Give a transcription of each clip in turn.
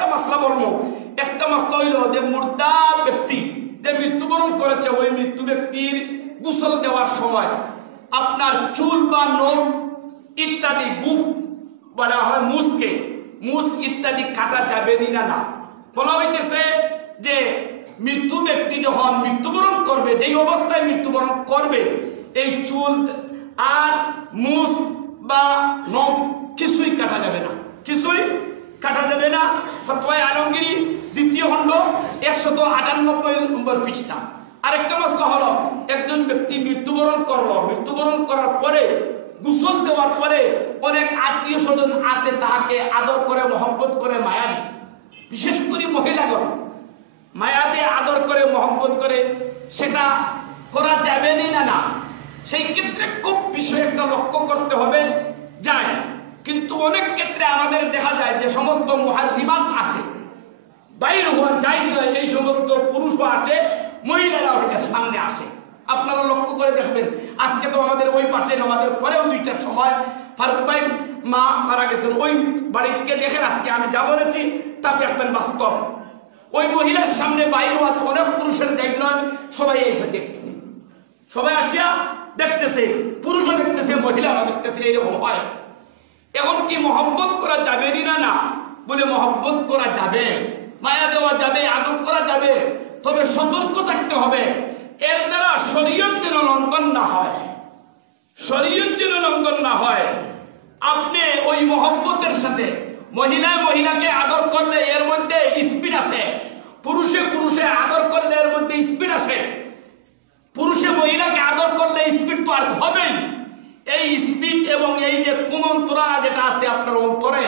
আরেকটা মাসলা বলবো। একটা মাসলা হইল যে মুর্দা ব্যক্তি যে মৃত্যুবরণ করেছে, ওই মৃত্যু ব্যক্তির গোসল দেওয়ার সময় আপনার চুল বা নখ ইত্যাদি গুফ বলা হয় মুসকে, মুস ইত্যাদি কাটা যাবে না। না, বলা হইতেছে যে মৃত্যু ব্যক্তি যখন মৃত্যুবরণ করবে, যেই অবস্থায় মৃত্যুবরণ করবে, এই চুল আর মুস বা নখ কিছুই কাটা যাবে না, কিছুই কাটা যাবে না। ফতোয়া আলমগীরি 2য় খণ্ড 198 নম্বর পৃষ্ঠা। আরেকটা মাসলা হলো, একজন ব্যক্তি মৃত্যুবরণ করলো, মৃত্যুবরণ করার পরে গোসল দেওয়ার পরে অনেক আত্মীয় স্বজন আছে তাকে আদর করে, মহব্বত করে, মায়া দিই, বিশেষ করে মহিলাগণ মায়া দিয়ে আদর করে, মহব্বত করে, সেটা করা যাবে না। না, সেই ক্ষেত্রে খুব বিষয় একটা লক্ষ্য করতে হবে যায়। কিন্তু অনেক ক্ষেত্রে আমাদের দেখা যায় যে সমস্ত মুহাররিমাত আছে, বাইর হওয়া যায় না, এই সমস্ত পুরুষও আছে, মহিলারাও সামনে আসে। আপনারা লক্ষ্য করে দেখবেন, আজকে তো আমাদের ওই পাশে নামাজের পরেও 2টার সময় ফারুক ভাই মা মারা গেছেন, ওই বাড়িতে দেখেন, আজকে আমি যা বলেছি তা দেখবেন বাস্তব। ওই মহিলার সামনে বাইর হওয়া অনেক পুরুষের দায়িত্ব নয়, সবাই এসে দেখতেছে, সবাই আসিয়া দেখতেছে, পুরুষও দেখতেছে, মহিলারাও দেখতেছে, এইরকম হয়। এখন কি মহব্বত করা যাবে না? না, বলে মহব্বত করা যাবে, মায়া দেওয়া যাবে, আদর করা যাবে, তবে সতর্ক থাকতে হবে, এর দ্বারা শরীয়ত যেন লঙ্ঘন না হয়, শরীয়ত যেন লঙ্ঘন না হয়। আপনি ওই মহব্বতের সাথে মহিলাকে আদর করলে এর মধ্যে স্পিড আসে, পুরুষে আদর করলে এর মধ্যে স্পিড আসে, পুরুষে মহিলাকে আদর করলে স্পিড তো আর হবেই। এই স্পিড এবং এই যে কুমন্ত্রণা যেটা আছে আপনার অন্তরে,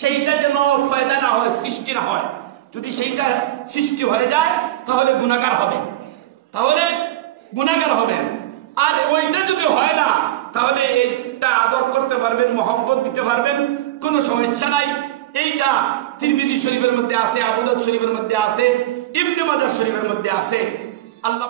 সেইটা যেন ফায়দা না হয়, সৃষ্টি না হয়। যদি সেইটা সৃষ্টি হয়ে যায় তাহলে গুনাহগার হবে, তাহলে গুনাহগার হবেন। আর ওইটা যদি হয় না, তাহলে এইটা আদর করতে পারবেন, মহব্বত দিতে পারবেন, কোনো সমস্যা নাই। এইটা তিরমিজি শরীফের মধ্যে আছে, আবু দাউদ শরীফের মধ্যে আছে, ইবনে মাজাহ শরীফের মধ্যে আছে। আল্লাহ